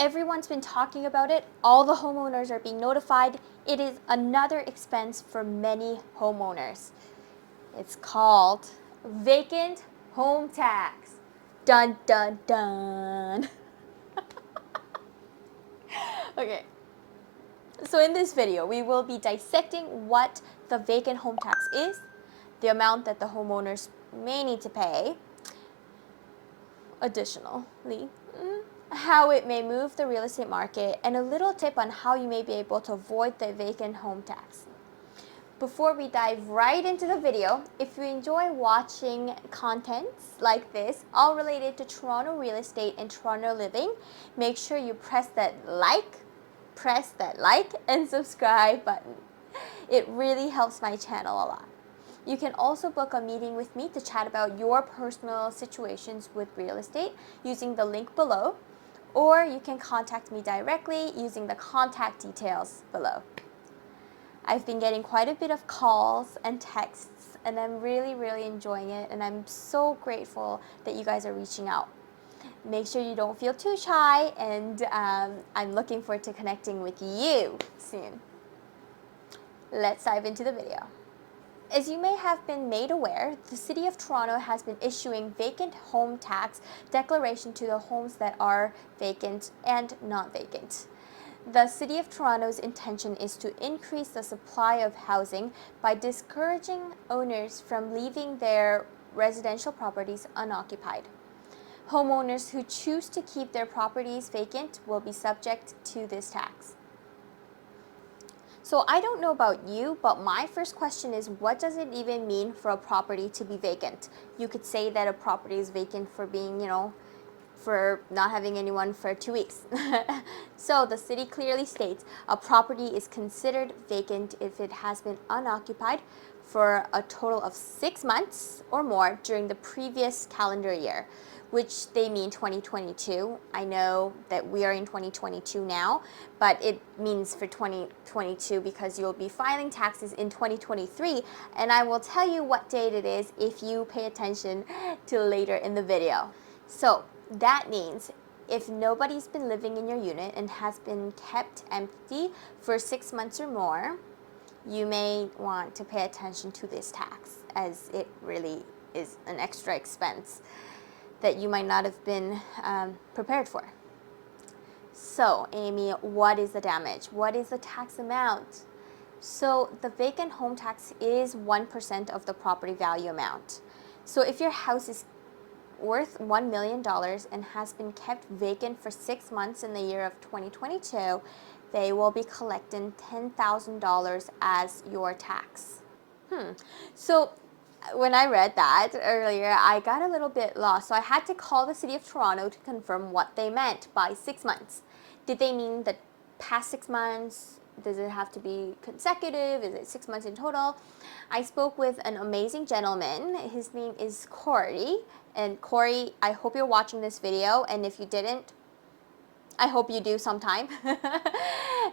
Everyone's been talking about it. All the homeowners are being notified. It is another expense for many homeowners. It's called vacant home tax. Dun dun dun. Okay. So in this video, we will be dissecting what the vacant home tax is, the amount that the homeowners may need to pay, additionally, how it may move the real estate market, and a little tip on how you may be able to avoid the vacant home tax. Before we dive right into the video, if you enjoy watching contents like this, all related to Toronto real estate and Toronto living, make sure you press that like and subscribe button. It really helps my channel a lot. You can also book a meeting with me to chat about your personal situations with real estate using the link below, or you can contact me directly using the contact details below. I've been getting quite a bit of calls and texts, and I'm really enjoying it, and I'm so grateful that you guys are reaching out. Make sure you don't feel too shy, and I'm looking forward to connecting with you soon. Let's dive into the video. As you may have been made aware, the City of Toronto has been issuing vacant home tax declaration to the homes that are vacant and not vacant. The City of Toronto's intention is to increase the supply of housing by discouraging owners from leaving their residential properties unoccupied. Homeowners who choose to keep their properties vacant will be subject to this tax. So I don't know about you, but my first question is, what does it even mean for a property to be vacant? You could say that a property is vacant for being, for not having anyone for 2 weeks. So the city clearly states a property is considered vacant if it has been unoccupied for a total of 6 months or more during the previous calendar year, which they mean 2022. I know that we are in 2022 now, but it means for 2022 because you'll be filing taxes in 2023, and I will tell you what date it is if you pay attention to later in the video. So that means if nobody's been living in your unit and has been kept empty for 6 months or more, you may want to pay attention to this tax, as it really is an extra expense that you might not have been prepared for. So, Amy, what is the damage? What is the tax amount? So, the vacant home tax is 1% of the property value amount. So, if your house is worth $1 million and has been kept vacant for 6 months in the year of 2022, they will be collecting $10,000 as your tax. So, when I read that earlier, I got a little bit lost. So I had to call the City of Toronto to confirm what they meant by 6 months. Did they mean the past 6 months? Does it have to be consecutive? Is it 6 months in total? I spoke with an amazing gentleman. His name is Corey. And Corey, I hope you're watching this video. And if you didn't, I hope you do sometime,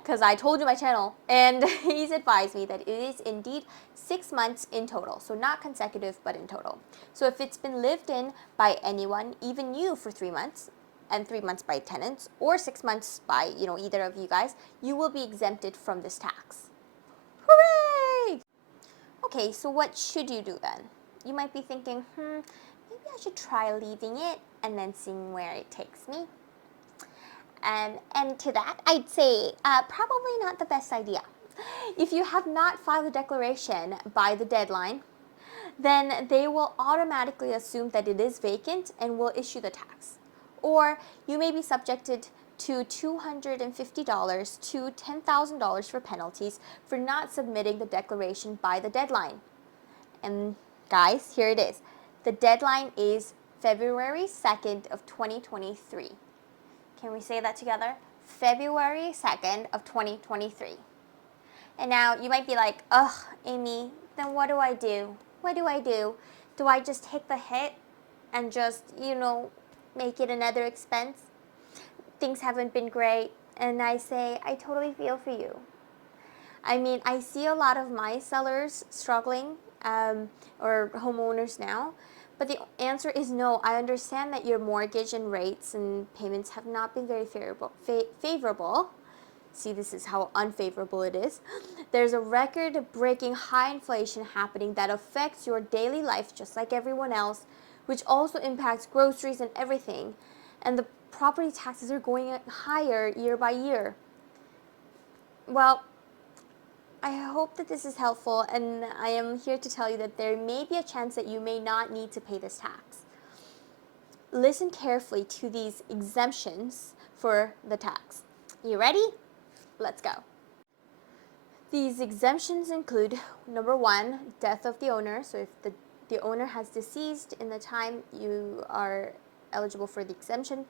because I told you my channel, and he's advised me that it is indeed 6 months in total, so not consecutive, but in total. So if it's been lived in by anyone, even you, for 3 months, and 3 months by tenants, or 6 months by either of you guys, you will be exempted from this tax. Hooray! Okay, so what should you do then? You might be thinking, maybe I should try leaving it and then seeing where it takes me. And to that, I'd say probably not the best idea. If you have not filed a declaration by the deadline, then they will automatically assume that it is vacant and will issue the tax. Or you may be subjected to $250 to $10,000 for penalties for not submitting the declaration by the deadline. And guys, here it is. The deadline is February 2nd of 2023. Can we say that together? February 2nd of 2023. And now you might be like, ugh, Amy, then what do I do? What do I do? Do I just take the hit and just, make it another expense? Things haven't been great. And I say, I totally feel for you. I mean, I see a lot of my sellers struggling, or homeowners now, But the answer is no. I understand that your mortgage and rates and payments have not been very favorable. See, this is how unfavorable it is. There's a record-breaking high inflation happening that affects your daily life just like everyone else, which also impacts groceries and everything. And the property taxes are going higher year by year. Well, I hope that this is helpful, and I am here to tell you that there may be a chance that you may not need to pay this tax. Listen carefully to these exemptions for the tax. You ready? Let's go. These exemptions include, number one, death of the owner. So if the owner has deceased in the time you are eligible for the exemption.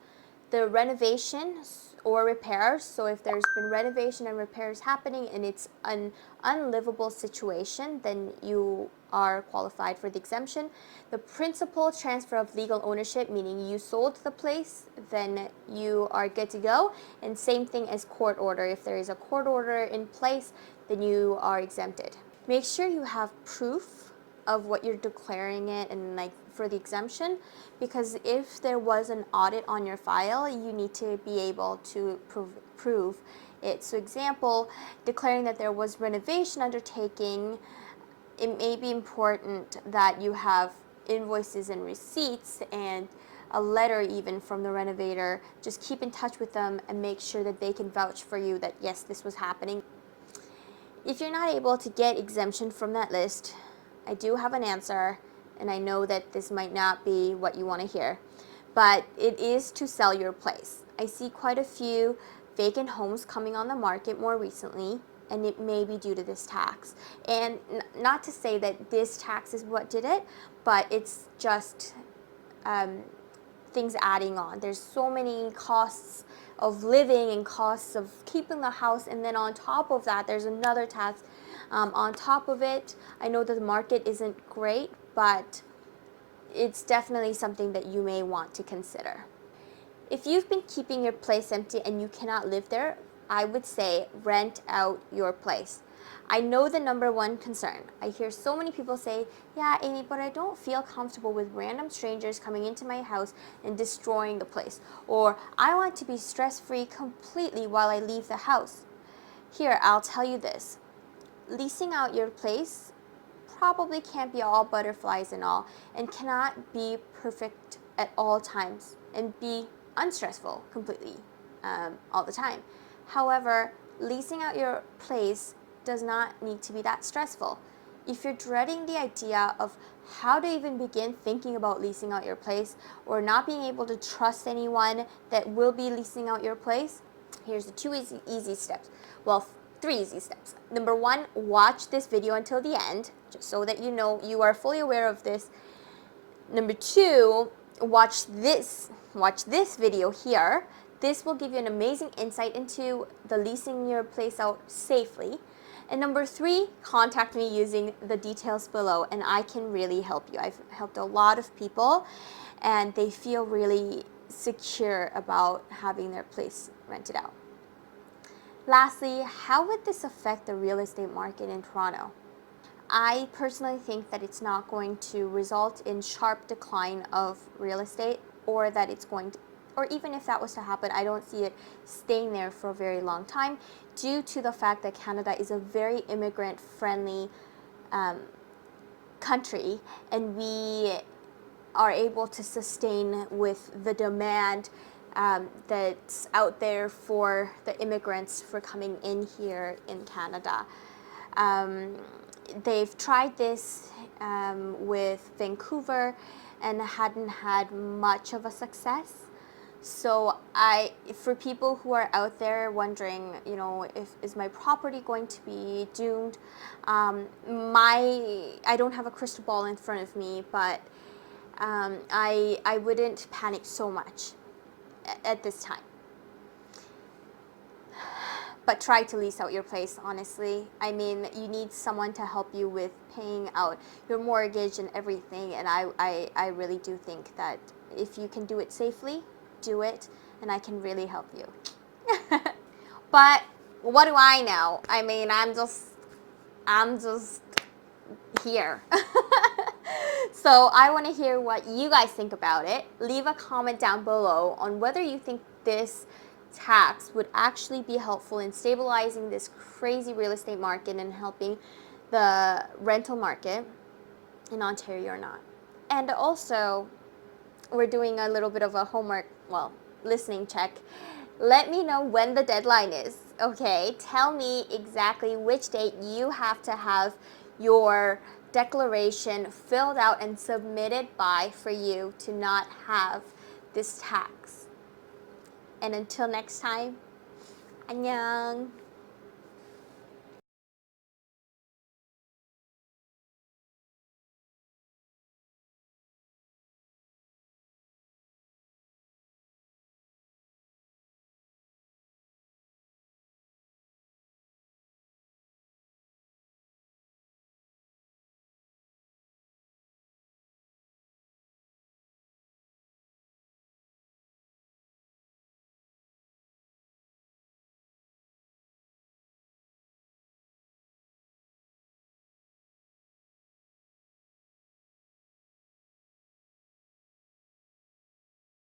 The renovations or repairs. So if there's been renovation and repairs happening and it's an unlivable situation, then you are qualified for the exemption. The principal transfer of legal ownership, meaning you sold the place, then you are good to go. And same thing as court order. If there is a court order in place, then you are exempted. Make sure you have proof of what you're declaring it and like for the exemption, because if there was an audit on your file, you need to be able to prove it. So example, declaring that there was renovation undertaking, it may be important that you have invoices and receipts and a letter even from the renovator. Just keep in touch with them and make sure that they can vouch for you that yes, this was happening. If you're not able to get exemption from that list, I do have an answer, and I know that this might not be what you want to hear, but it is to sell your place. I see quite a few vacant homes coming on the market more recently, and it may be due to this tax. And not to say that this tax is what did it, but it's just things adding on. There's so many costs of living and costs of keeping the house, and then on top of that, there's another tax on top of it. I know that the market isn't great, but it's definitely something that you may want to consider. If you've been keeping your place empty and you cannot live there, I would say rent out your place. I know the number one concern. I hear so many people say, yeah, Amy, but I don't feel comfortable with random strangers coming into my house and destroying the place. Or I want to be stress-free completely while I leave the house. Here, I'll tell you this. Leasing out your place probably can't be all butterflies and all, and cannot be perfect at all times and be unstressful completely all the time. However, leasing out your place does not need to be that stressful. If you're dreading the idea of how to even begin thinking about leasing out your place, or not being able to trust anyone that will be leasing out your place, here's the two easy steps. Well, 3 easy steps. Number 1, watch this video until the end, just so that you know you are fully aware of this. Number 2, watch this video here. This will give you an amazing insight into the leasing your place out safely. And number 3, contact me using the details below, and I can really help you. I've helped a lot of people, and they feel really secure about having their place rented out. Lastly, how would this affect the real estate market in Toronto? I personally think that it's not going to result in sharp decline of real estate, or that it's going to, or even if that was to happen, I don't see it staying there for a very long time, due to the fact that Canada is a very immigrant-friendly country, and we are able to sustain with the demand that's out there for the immigrants for coming in here in Canada. They've tried this with Vancouver and hadn't had much of a success. So for people who are out there wondering, you know, is my property going to be doomed? I don't have a crystal ball in front of me, but I wouldn't panic so much at this time. But try to lease out your place, honestly. I mean, you need someone to help you with paying out your mortgage and everything, and I really do think that if you can do it safely, do it, and I can really help you. But what do I know? I mean, I'm just here. So I want to hear what you guys think about it. Leave a comment down below on whether you think this tax would actually be helpful in stabilizing this crazy real estate market and helping the rental market in Ontario or not. And also, we're doing a little bit of a homework, well, listening check. Let me know when the deadline is, okay? Tell me exactly which date you have to have your declaration filled out and submitted by for you to not have this tax. And until next time, 안녕.